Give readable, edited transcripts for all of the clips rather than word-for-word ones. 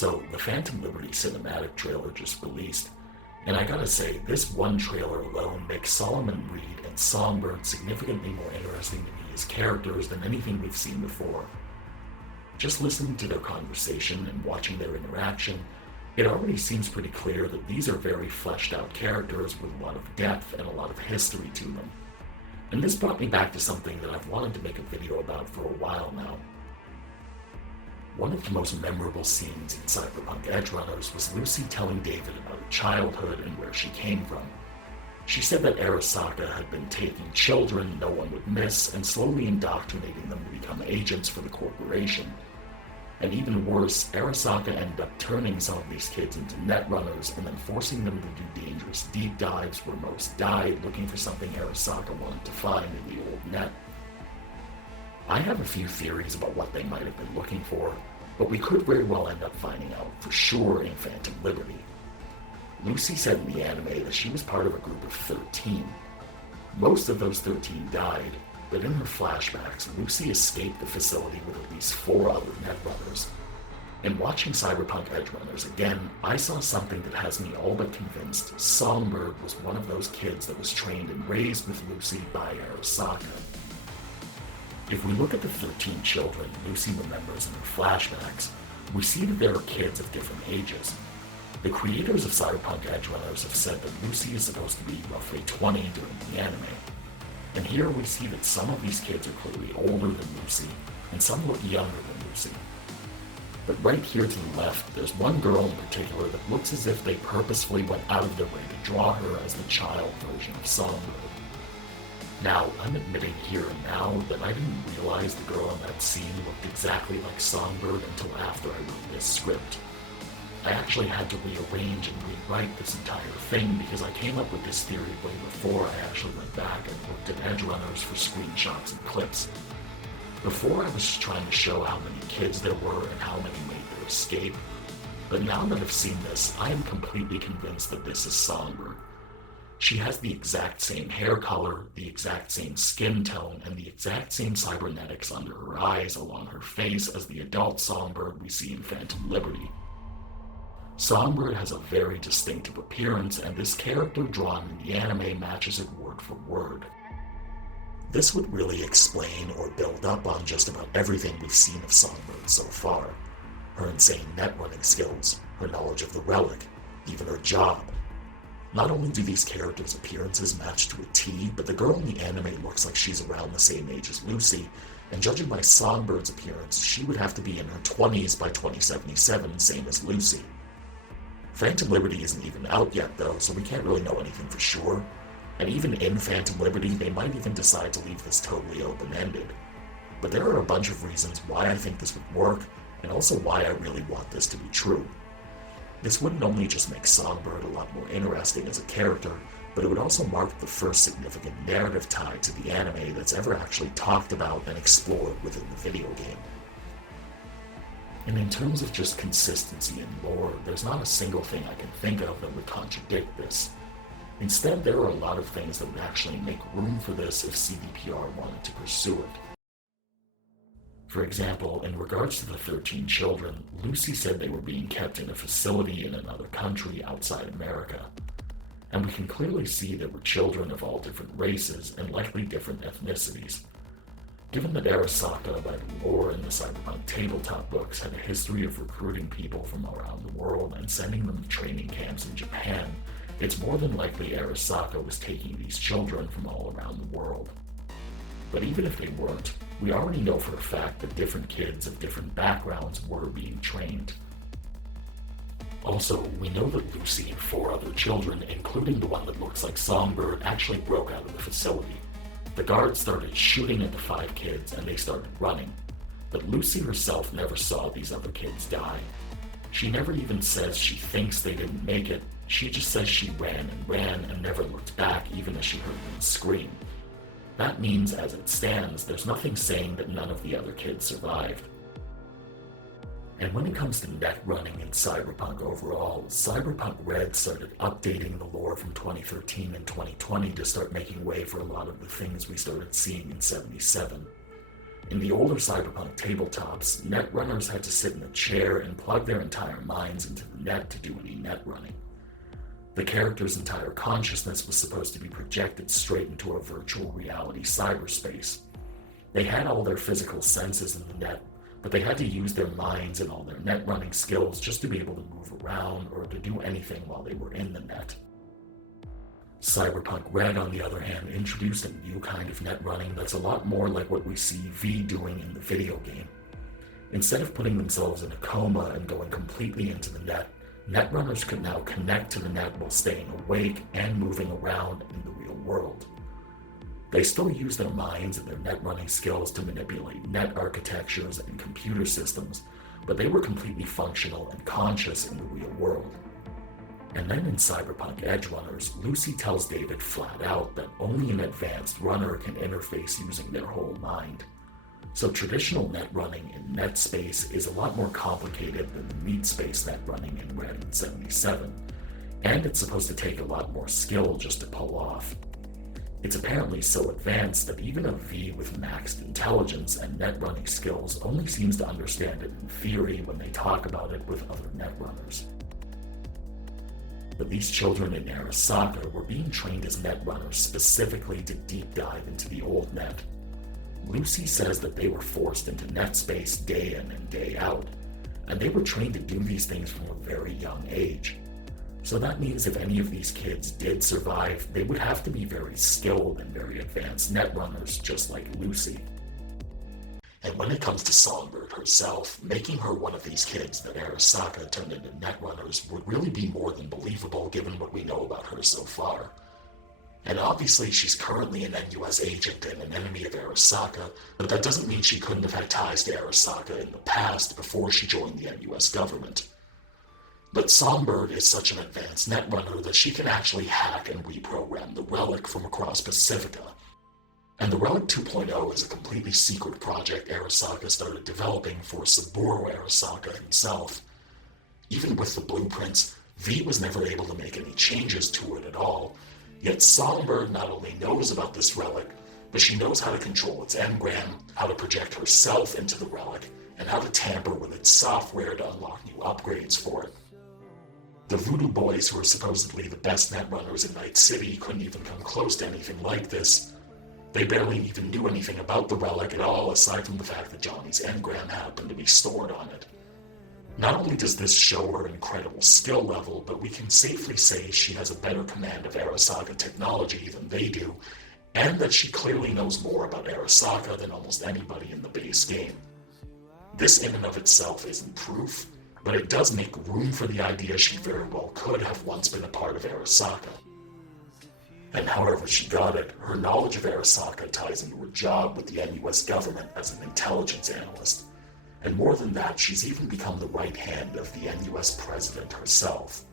So, the Phantom Liberty cinematic trailer just released, and I gotta say, this one trailer alone makes Solomon Reed and Songbird significantly more interesting to me as characters than anything we've seen before. Just listening to their conversation and watching their interaction, it already seems pretty clear that these are very fleshed out characters with a lot of depth and a lot of history to them. And this brought me back to something that I've wanted to make a video about for a while now. One of the most memorable scenes in Cyberpunk Edgerunners was Lucy telling David about her childhood and where she came from. She said that Arasaka had been taking children no one would miss and slowly indoctrinating them to become agents for the corporation. And even worse, Arasaka ended up turning some of these kids into Netrunners and then forcing them to do dangerous deep dives where most died looking for something Arasaka wanted to find in the old net. I have a few theories about what they might have been looking for, but we could very well end up finding out for sure in Phantom Liberty. Lucy said in the anime that she was part of a group of 13. Most of those 13 died, but in her flashbacks, Lucy escaped the facility with at least 4 other Netrunners. In watching Cyberpunk Edgerunners again, I saw something that has me all but convinced Songbird was one of those kids that was trained and raised with Lucy by Arasaka. If we look at the 13 children Lucy remembers in her flashbacks, we see that there are kids of different ages. The creators of Cyberpunk Edgerunners have said that Lucy is supposed to be roughly 20 during the anime. And here we see that some of these kids are clearly older than Lucy, and some look younger than Lucy. But right here to the left, there's one girl in particular that looks as if they purposefully went out of their way to draw her as the child version of Songbird. Now, I'm admitting here and now that I didn't realize the girl in that scene looked exactly like Songbird until after I wrote this script. I actually had to rearrange and rewrite this entire thing because I came up with this theory way before I actually went back and looked at Edgerunners for screenshots and clips. Before I was just trying to show how many kids there were and how many made their escape, but now that I've seen this, I am completely convinced that this is Songbird. She has the exact same hair color, the exact same skin tone, and the exact same cybernetics under her eyes along her face as the adult Songbird we see in Phantom Liberty. Songbird has a very distinctive appearance, and this character drawn in the anime matches it word for word. This would really explain or build up on just about everything we've seen of Songbird so far. Her insane net running skills, her knowledge of the relic, even her job. Not only do these characters' appearances match to a T, but the girl in the anime looks like she's around the same age as Lucy, and judging by Songbird's appearance, she would have to be in her 20s by 2077, same as Lucy. Phantom Liberty isn't even out yet though, so we can't really know anything for sure, and even in Phantom Liberty, they might even decide to leave this totally open-ended. But there are a bunch of reasons why I think this would work, and also why I really want this to be true. This wouldn't only just make Songbird a lot more interesting as a character, but it would also mark the first significant narrative tie to the anime that's ever actually talked about and explored within the video game. And in terms of just consistency and lore, there's not a single thing I can think of that would contradict this. Instead, there are a lot of things that would actually make room for this if CDPR wanted to pursue it. For example, in regards to the 13 children, Lucy said they were being kept in a facility in another country outside America. And we can clearly see there were children of all different races and likely different ethnicities. Given that Arasaka, by the lore in the Cyberpunk tabletop books, had a history of recruiting people from around the world and sending them to training camps in Japan, it's more than likely Arasaka was taking these children from all around the world. But even if they weren't, we already know for a fact that different kids of different backgrounds were being trained. Also, we know that Lucy and 4 other children, including the one that looks like Songbird, actually broke out of the facility. The guards started shooting at the 5 kids and they started running, but Lucy herself never saw these other kids die. She never even says she thinks they didn't make it, she just says she ran and never looked back even as she heard them scream. That means, as it stands, there's nothing saying that none of the other kids survived. And when it comes to net running in Cyberpunk overall, Cyberpunk Red started updating the lore from 2013 and 2020 to start making way for a lot of the things we started seeing in 77. In the older Cyberpunk tabletops, Netrunners had to sit in a chair and plug their entire minds into the net to do any net running. The character's entire consciousness was supposed to be projected straight into a virtual reality cyberspace. They had all their physical senses in the net, but they had to use their minds and all their net running skills just to be able to move around or to do anything while they were in the net. Cyberpunk Red, on the other hand, introduced a new kind of net running that's a lot more like what we see V doing in the video game. Instead of putting themselves in a coma and going completely into the net, Netrunners could now connect to the net while staying awake and moving around in the real world. They still use their minds and their net running skills to manipulate net architectures and computer systems, but they were completely functional and conscious in the real world. And then in Cyberpunk Edgerunners, Lucy tells David flat out that only an advanced runner can interface using their whole mind. So traditional net running in net space is a lot more complicated than the meat space net running in Red and 77, and it's supposed to take a lot more skill just to pull off. It's apparently so advanced that even a V with maxed intelligence and net running skills only seems to understand it in theory when they talk about it with other net runners. But these children in Arasaka were being trained as net runners specifically to deep dive into the old net. Lucy says that they were forced into net space day in and day out, and they were trained to do these things from a very young age. So that means if any of these kids did survive, they would have to be very skilled and very advanced net runners, just like Lucy. And when it comes to Songbird herself, making her one of these kids that Arasaka turned into Netrunners would really be more than believable given what we know about her so far. And obviously she's currently an NUS agent and an enemy of Arasaka, but that doesn't mean she couldn't have had ties to Arasaka in the past before she joined the NUS government. But Songbird is such an advanced netrunner that she can actually hack and reprogram the Relic from across Pacifica. And the Relic 2.0 is a completely secret project Arasaka started developing for Saburo Arasaka himself. Even with the blueprints, V was never able to make any changes to it at all, yet Songbird not only knows about this Relic, but she knows how to control its engram, how to project herself into the Relic, and how to tamper with its software to unlock new upgrades for it. The Voodoo Boys, who are supposedly the best netrunners in Night City, couldn't even come close to anything like this. They barely even knew anything about the Relic at all, aside from the fact that Johnny's engram happened to be stored on it. Not only does this show her incredible skill level, but we can safely say she has a better command of Arasaka technology than they do, and that she clearly knows more about Arasaka than almost anybody in the base game. This in and of itself isn't proof, but it does make room for the idea she very well could have once been a part of Arasaka. And however she got it, her knowledge of Arasaka ties into her job with the NUS government as an intelligence analyst. And more than that, she's even become the right hand of the NUS president herself.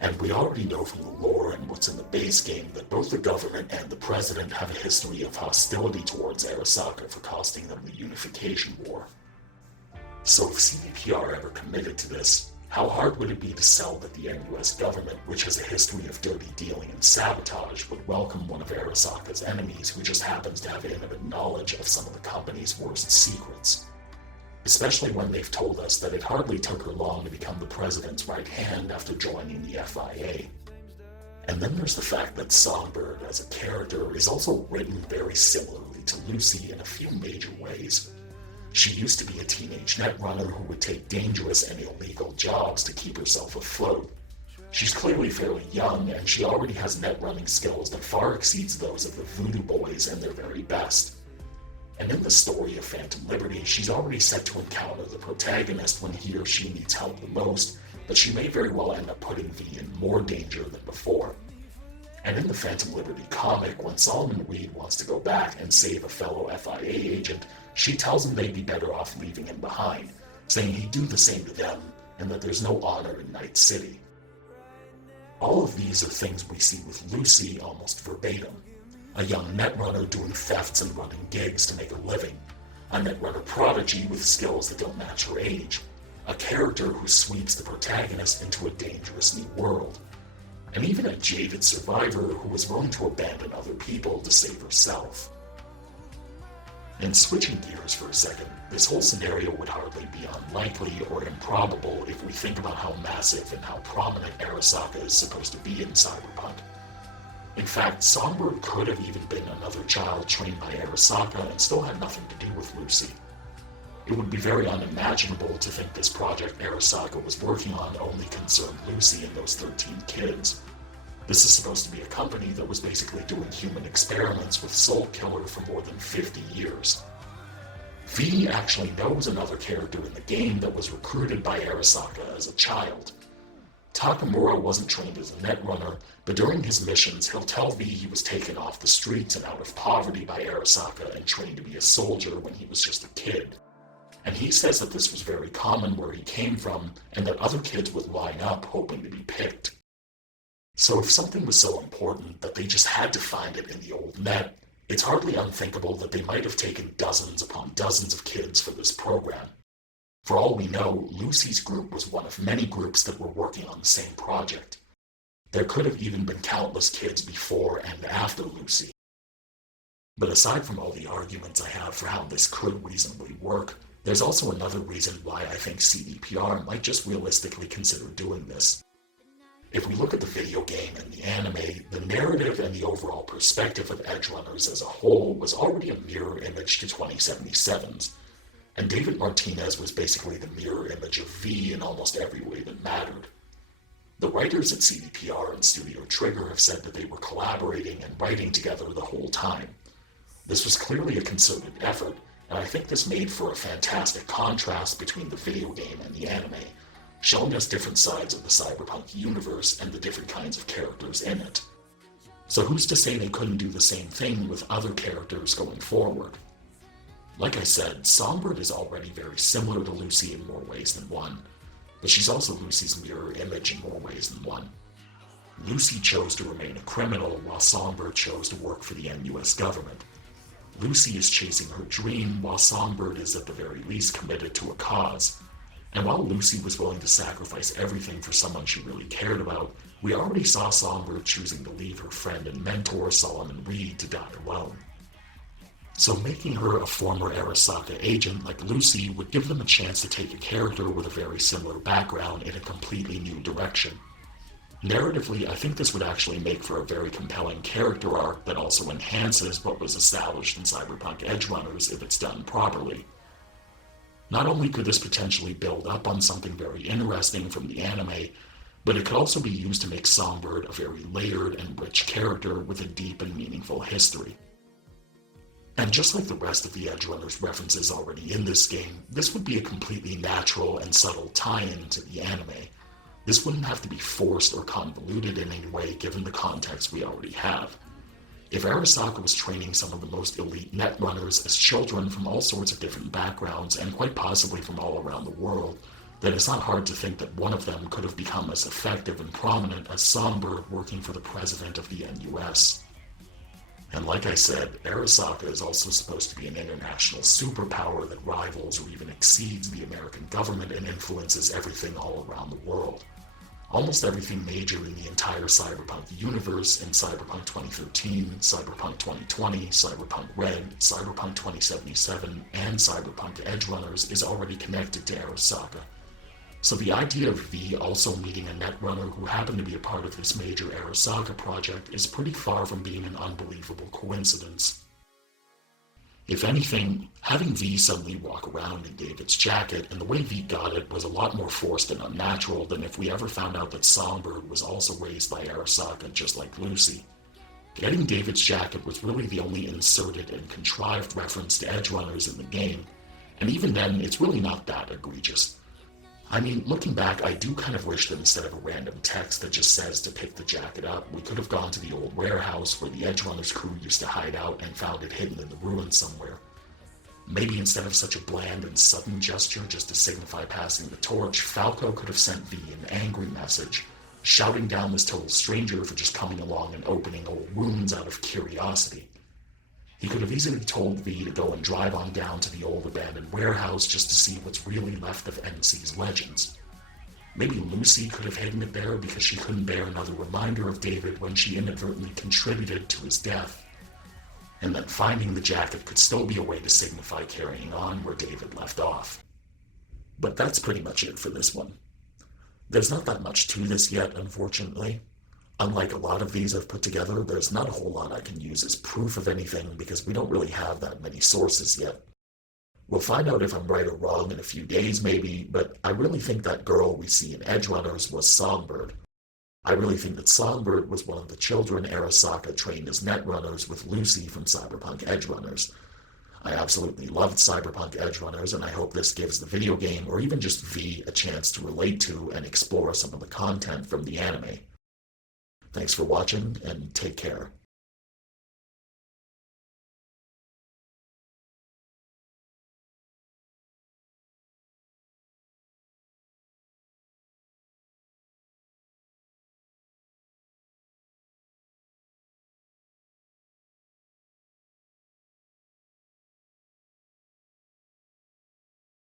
And we already know from the lore and what's in the base game that both the government and the president have a history of hostility towards Arasaka for costing them the Unification War. So if CDPR ever committed to this, how hard would it be to sell that the NUS government, which has a history of dirty dealing and sabotage, would welcome one of Arasaka's enemies who just happens to have intimate knowledge of some of the company's worst secrets? Especially when they've told us that it hardly took her long to become the president's right hand after joining the FIA. And then there's the fact that Songbird as a character is also written very similarly to Lucy in a few major ways. She used to be a teenage netrunner who would take dangerous and illegal jobs to keep herself afloat. She's clearly fairly young, and she already has netrunning skills that far exceeds those of the Voodoo Boys and their very best. And in the story of Phantom Liberty, she's already set to encounter the protagonist when he or she needs help the most, but she may very well end up putting V in more danger than before. And in the Phantom Liberty comic, when Solomon Reed wants to go back and save a fellow FIA agent, she tells him they'd be better off leaving him behind, saying he'd do the same to them, and that there's no honor in Night City. All of these are things we see with Lucy almost verbatim. A young netrunner doing thefts and running gigs to make a living, a netrunner prodigy with skills that don't match her age, a character who sweeps the protagonist into a dangerous new world, and even a jaded survivor who was willing to abandon other people to save herself. And switching gears for a second, this whole scenario would hardly be unlikely or improbable if we think about how massive and how prominent Arasaka is supposed to be in Cyberpunk. In fact, Songbird could have even been another child trained by Arasaka and still had nothing to do with Lucy. It would be very unimaginable to think this project Arasaka was working on only concerned Lucy and those 13 kids. This is supposed to be a company that was basically doing human experiments with Soul Killer for more than 50 years. V actually knows another character in the game that was recruited by Arasaka as a child. Takamura wasn't trained as a Netrunner, but during his missions he'll tell V he was taken off the streets and out of poverty by Arasaka and trained to be a soldier when he was just a kid. And he says that this was very common where he came from and that other kids would line up hoping to be picked. So if something was so important that they just had to find it in the old net, it's hardly unthinkable that they might have taken dozens upon dozens of kids for this program. For all we know, Lucy's group was one of many groups that were working on the same project. There could have even been countless kids before and after Lucy. But aside from all the arguments I have for how this could reasonably work, there's also another reason why I think CDPR might just realistically consider doing this. If we look at the video game and the anime, the narrative and the overall perspective of Edgerunners as a whole was already a mirror image to 2077's, and David Martinez was basically the mirror image of V in almost every way that mattered. The writers at CDPR and Studio Trigger have said that they were collaborating and writing together the whole time. This was clearly a concerted effort, and I think this made for a fantastic contrast between the video game and the anime, showing us different sides of the Cyberpunk universe and the different kinds of characters in it. So who's to say they couldn't do the same thing with other characters going forward? Like I said, Songbird is already very similar to Lucy in more ways than one, but she's also Lucy's mirror image in more ways than one. Lucy chose to remain a criminal while Songbird chose to work for the NUS government. Lucy is chasing her dream while Songbird is at the very least committed to a cause. And while Lucy was willing to sacrifice everything for someone she really cared about, we already saw Songbird choosing to leave her friend and mentor Solomon Reed to die alone. So making her a former Arasaka agent like Lucy would give them a chance to take a character with a very similar background in a completely new direction. Narratively, I think this would actually make for a very compelling character arc that also enhances what was established in Cyberpunk Edgerunners if it's done properly. Not only could this potentially build up on something very interesting from the anime, but it could also be used to make Songbird a very layered and rich character with a deep and meaningful history. And just like the rest of the Edgerunners references already in this game, this would be a completely natural and subtle tie-in to the anime. This wouldn't have to be forced or convoluted in any way given the context we already have. If Arasaka was training some of the most elite Netrunners as children from all sorts of different backgrounds and quite possibly from all around the world, then it's not hard to think that one of them could have become as effective and prominent as Songbird working for the president of the NUS. And like I said, Arasaka is also supposed to be an international superpower that rivals or even exceeds the American government and influences everything all around the world. Almost everything major in the entire Cyberpunk universe in Cyberpunk 2013, Cyberpunk 2020, Cyberpunk Red, Cyberpunk 2077, and Cyberpunk Edgerunners is already connected to Arasaka. So the idea of V also meeting a Netrunner who happened to be a part of this major Arasaka project is pretty far from being an unbelievable coincidence. If anything, having V suddenly walk around in David's jacket and the way V got it was a lot more forced and unnatural than if we ever found out that Songbird was also raised by Arasaka just like Lucy. Getting David's jacket was really the only inserted and contrived reference to Edgerunners in the game, and even then it's really not that egregious. I mean, looking back, I do kind of wish that instead of a random text that just says to pick the jacket up, we could have gone to the old warehouse where the Edgerunners crew used to hide out and found it hidden in the ruins somewhere. Maybe instead of such a bland and sudden gesture just to signify passing the torch, Falco could have sent V an angry message, shouting down this total stranger for just coming along and opening old wounds out of curiosity. He could have easily told V to go and drive on down to the old abandoned warehouse just to see what's really left of NC's legends. Maybe Lucy could have hidden it there because she couldn't bear another reminder of David when she inadvertently contributed to his death. and then finding the jacket could still be a way to signify carrying on where David left off. But that's pretty much it for this one. There's not that much to this yet, unfortunately. Unlike a lot of these I've put together, there's not a whole lot I can use as proof of anything because we don't really have that many sources yet. We'll find out if I'm right or wrong in a few days maybe, but I really think that girl we see in Edgerunners was Songbird. I really think that Songbird was one of the children Arasaka trained as Netrunners with Lucy from Cyberpunk Edgerunners. I absolutely loved Cyberpunk Edgerunners, and I hope this gives the video game, or even just V, a chance to relate to and explore some of the content from the anime. Thanks for watching, and take care.